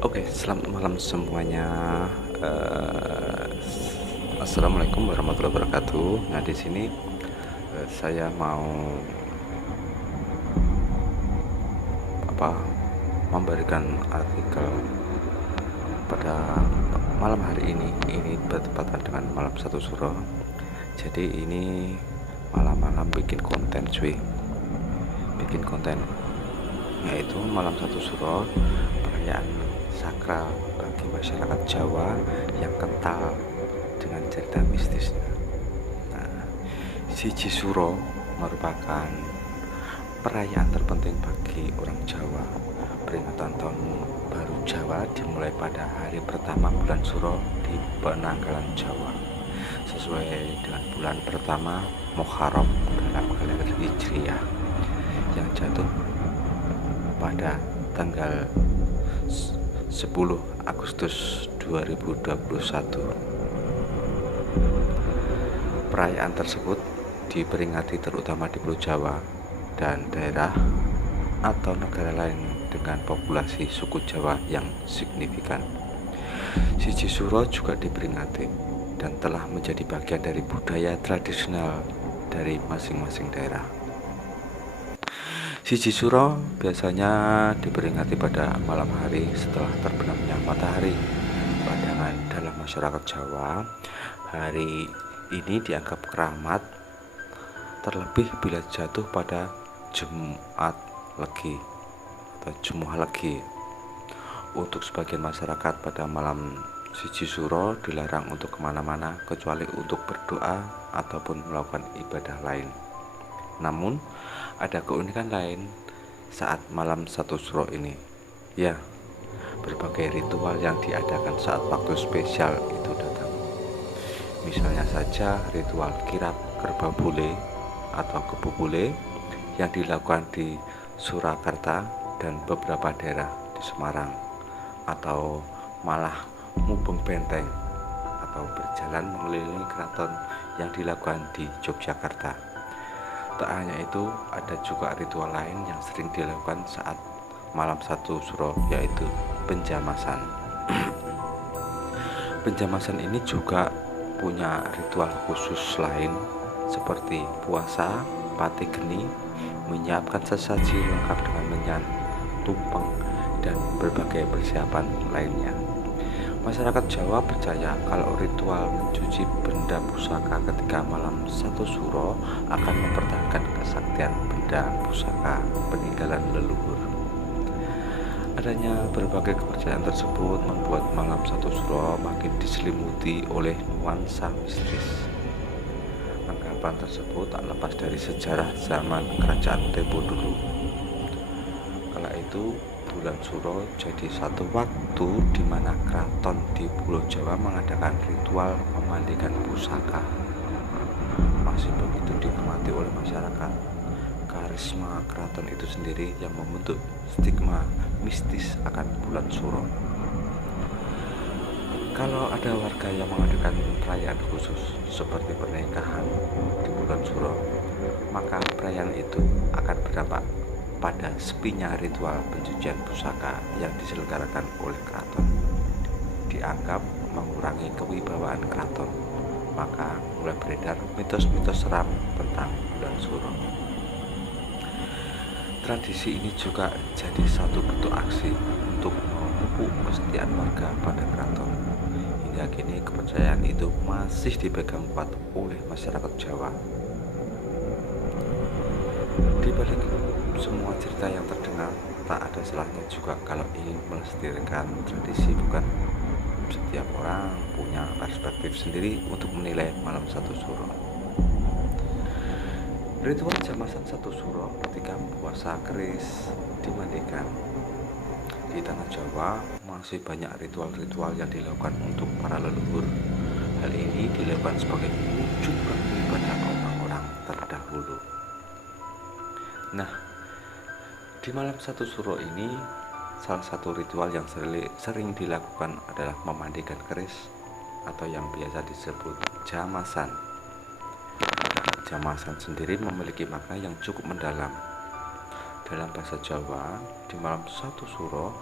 Oke, selamat malam semuanya. Eh, Assalamualaikum warahmatullahi wabarakatuh. Nah, di sini saya mau apa memberikan artikel pada malam hari ini. Ini bertepatan dengan malam satu suro. Jadi ini malam-malam bikin konten, cuy. Bikin konten, yaitu malam satu suro, perayaan sakral bagi masyarakat Jawa yang kental dengan cerita mistisnya. Nah, Siji Suro merupakan perayaan terpenting bagi orang Jawa. Peringatan tahun baru Jawa dimulai pada hari pertama bulan Suro di penanggalan Jawa, sesuai dengan bulan pertama Muharram dalam kalender Hijriah yang jatuh pada tanggal 10 Agustus 2021. Perayaan tersebut diperingati terutama di Pulau Jawa dan daerah atau negara lain dengan populasi suku Jawa yang signifikan. Siji Suro juga diperingati dan telah menjadi bagian dari budaya tradisional dari masing-masing daerah. Siji Suro biasanya diperingati pada malam hari setelah terbenamnya matahari. Pandangan dalam masyarakat Jawa, hari ini dianggap keramat, terlebih bila jatuh pada Jumat Legi atau Jumuah Legi. Untuk sebagian masyarakat pada malam Siji Suro dilarang untuk kemana-mana kecuali untuk berdoa ataupun melakukan ibadah lain. Namun ada keunikan lain saat malam satu suro ini. Ya, berbagai ritual yang diadakan saat waktu spesial itu datang. Misalnya saja ritual kirap kerbau bule atau kebu bule yang dilakukan di Surakarta dan beberapa daerah di Semarang, atau malah mubeng benteng atau berjalan mengelilingi keraton yang dilakukan di Yogyakarta. Tak hanya itu, ada juga ritual lain yang sering dilakukan saat malam satu suro, yaitu penjamasan. Penjamasan ini juga punya ritual khusus lain seperti puasa, pati geni, menyiapkan sesaji lengkap dengan menyan, tumpeng, dan berbagai persiapan lainnya. Masyarakat Jawa percaya kalau ritual mencuci benda pusaka ketika malam satu suro akan mempertahankan kesaktian benda pusaka peninggalan leluhur. Adanya berbagai kepercayaan tersebut membuat malam satu suro makin diselimuti oleh nuansa mistis. Anggapan tersebut tak lepas dari sejarah zaman kerajaan Tempo dulu. Kala itu bulan Suro jadi satu waktu di mana keraton di Pulau Jawa mengadakan ritual memandikan pusaka. Masih begitu dihormati oleh masyarakat. Karisma keraton itu sendiri yang membentuk stigma mistis akan bulan Suro. Kalau ada warga yang mengadakan perayaan khusus seperti pernikahan di bulan Suro, maka perayaan itu akan berdampak pada sepinya ritual pencucian pusaka yang diselenggarakan oleh keraton. Dianggap mengurangi kewibawaan keraton, maka mulai beredar mitos-mitos seram tentang bulan Suro. Tradisi ini juga jadi satu bentuk aksi untuk memupuk kesetiaan warga pada keraton. Hingga kini kepercayaan itu masih dipegang kuat oleh masyarakat Jawa. Di balik semua cerita yang terdengar, tak ada salahnya juga kalau ingin melestarikan tradisi, bukan? Setiap orang punya perspektif sendiri untuk menilai malam satu suro. Ritual jamasan satu suro ketika puasa keris dimandikan. Di tanah Jawa masih banyak ritual-ritual yang dilakukan untuk para leluhur. Hal ini dilakukan sebagai wujud bakti pada orang-orang terdahulu. Nah, di malam satu suro ini, salah satu ritual yang sering dilakukan adalah memandikan keris atau yang biasa disebut jamasan. Jamasan sendiri memiliki makna yang cukup mendalam. Dalam bahasa Jawa, di malam satu suro,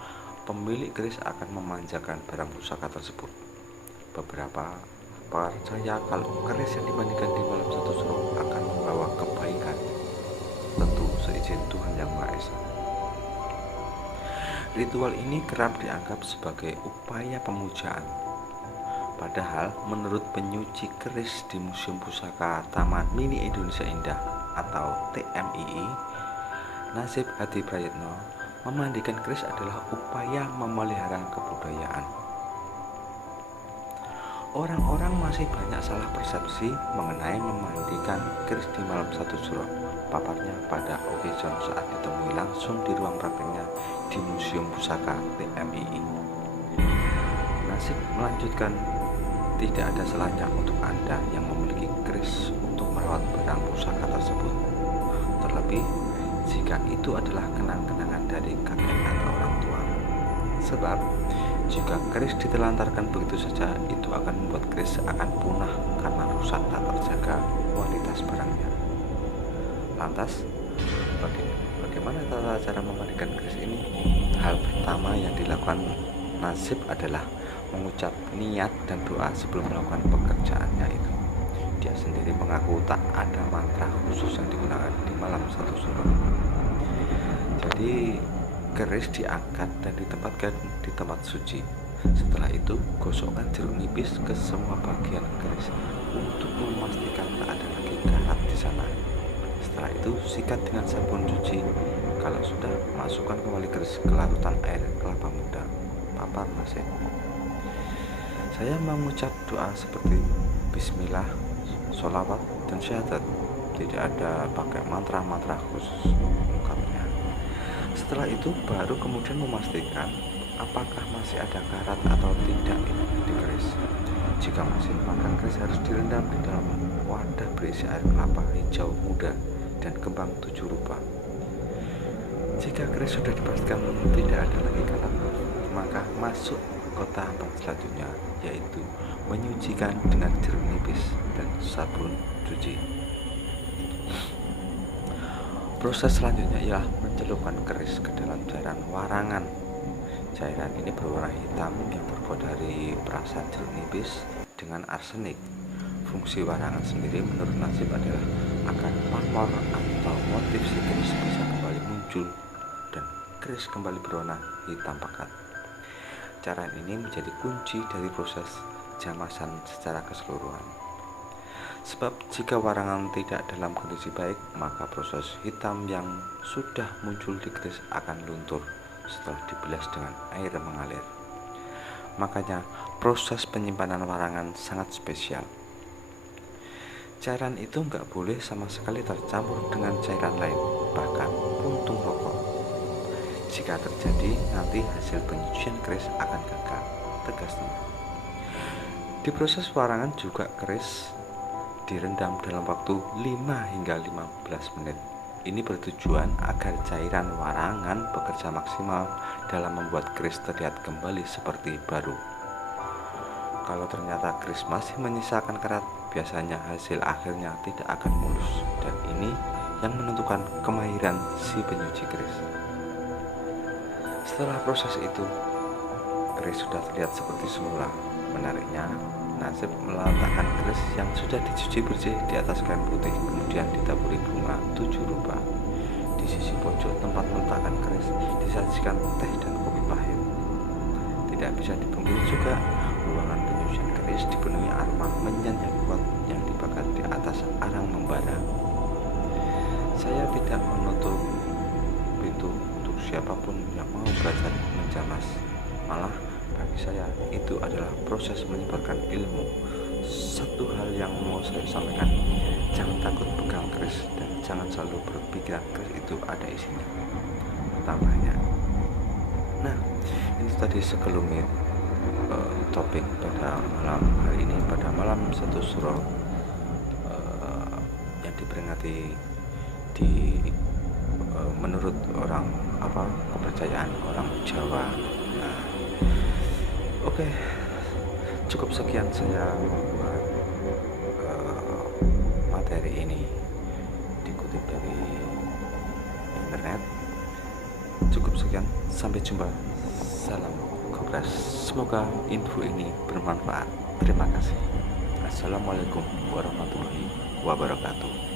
pemilik keris akan memanjakan barang pusaka tersebut. Beberapa percaya kalau keris yang dimandikan di malam satu suro akan membawa kebaikan, tentu seizin Tuhan Yang Maha Esa. Ritual ini kerap dianggap sebagai upaya pemujaan. Padahal menurut penyuci keris di Museum Pusaka Taman Mini Indonesia Indah atau TMII, Nasib Hadi Prayitno, memandikan keris adalah upaya memelihara kebudayaan. Orang-orang masih banyak salah persepsi mengenai memandikan keris di malam satu suro, paparnya pada Oke John saat ditemui langsung di ruang prakteknya di Museum Pusaka TMII. Nasib melanjutkan, tidak ada salahnya untuk Anda yang memiliki keris untuk merawat barang pusaka tersebut, terlebih jika itu adalah kenang-kenangan dari kakek atau orang tua. Sebab jika keris ditelantarkan begitu saja, itu akan membuat keris akan punah karena rusak tak terjaga kualitas barangnya. Lantas, bagaimana tata cara memandikan keris ini? Hal pertama yang dilakukan Nasib adalah mengucap niat dan doa sebelum melakukan pekerjaannya itu. Dia sendiri mengaku tak ada mantra khusus yang digunakan di malam satu suro. Jadi keris diangkat dan ditempatkan di tempat suci. Setelah itu, gosokkan jeruk nipis ke semua bagian keris untuk memastikan tak ada lagi karat di sana. Setelah itu, sikat dengan sabun cuci. Kalau sudah, masukkan kembali keris ke larutan air kelapa muda. Papar Nasib. Saya mengucap doa seperti Bismillah, sholawat, dan syahadat. Tidak ada pakai mantra-mantra khusus, ungkapnya. Setelah itu baru kemudian memastikan apakah masih ada karat atau tidak di keris. Jika masih, maka keris harus direndam di dalam wadah berisi air kelapa hijau muda dan kembang 7 rupa. Jika keris sudah dipastikan tidak ada lagi karat, maka masuk ke tahapan selanjutnya, yaitu menyucikan dengan jeruk nipis dan sabun cuci. Proses selanjutnya ialah mencelupkan keris ke dalam cairan warangan. Cairan ini berwarna hitam yang terbuat dari perasan jeruk nipis dengan arsenik. Fungsi warangan sendiri menurut Nasib adalah agar pamor atau motif si keris bisa kembali muncul dan keris kembali berwarna hitam pekat. Cairan ini menjadi kunci dari proses jamasan secara keseluruhan. Sebab jika warangan tidak dalam kondisi baik, maka proses hitam yang sudah muncul di keris akan luntur setelah dibilas dengan air mengalir. Makanya proses penyimpanan warangan sangat spesial. Cairan itu nggak boleh sama sekali tercampur dengan cairan lain, bahkan puntung rokok. Jika terjadi, nanti hasil penyucian keris akan gagal, tegasnya. Di proses warangan juga keris direndam dalam waktu 5 hingga 15 menit. Ini bertujuan agar cairan warangan bekerja maksimal dalam membuat keris terlihat kembali seperti baru. Kalau ternyata keris masih menyisakan karat, biasanya hasil akhirnya tidak akan mulus, dan ini yang menentukan kemahiran si penyuci keris. Setelah proses itu, keris sudah terlihat seperti semula. Menariknya, Nasib meletakkan keris yang sudah dicuci bersih di atas kain putih, kemudian ditaburi bunga 7 rupa. Di sisi pojok tempat meletakkan keris disajikan teh dan kopi pahit. Tidak bisa dipungkiri juga, ruangan penyucian keris dipenuhi aroma menyan yang kuat yang dibakar di atas arang membara. Saya tidak menutup pintu untuk siapapun yang mau belajar menjamas. Malah bagi saya itu adalah proses menyebarkan ilmu. Satu hal yang mau saya sampaikan, jangan takut pegang keris dan jangan selalu berpikiran keris itu ada isinya, tambahnya. Nah, ini tadi sekelumit topik pada malam hari ini, pada malam satu suro yang diperingati di menurut orang kepercayaan orang Jawa. Nah, oke, cukup sekian saya membuat materi ini dikutip dari internet. Cukup sekian, sampai jumpa. Salam Kobras. Semoga info ini bermanfaat. Terima kasih. Assalamualaikum warahmatullahi wabarakatuh.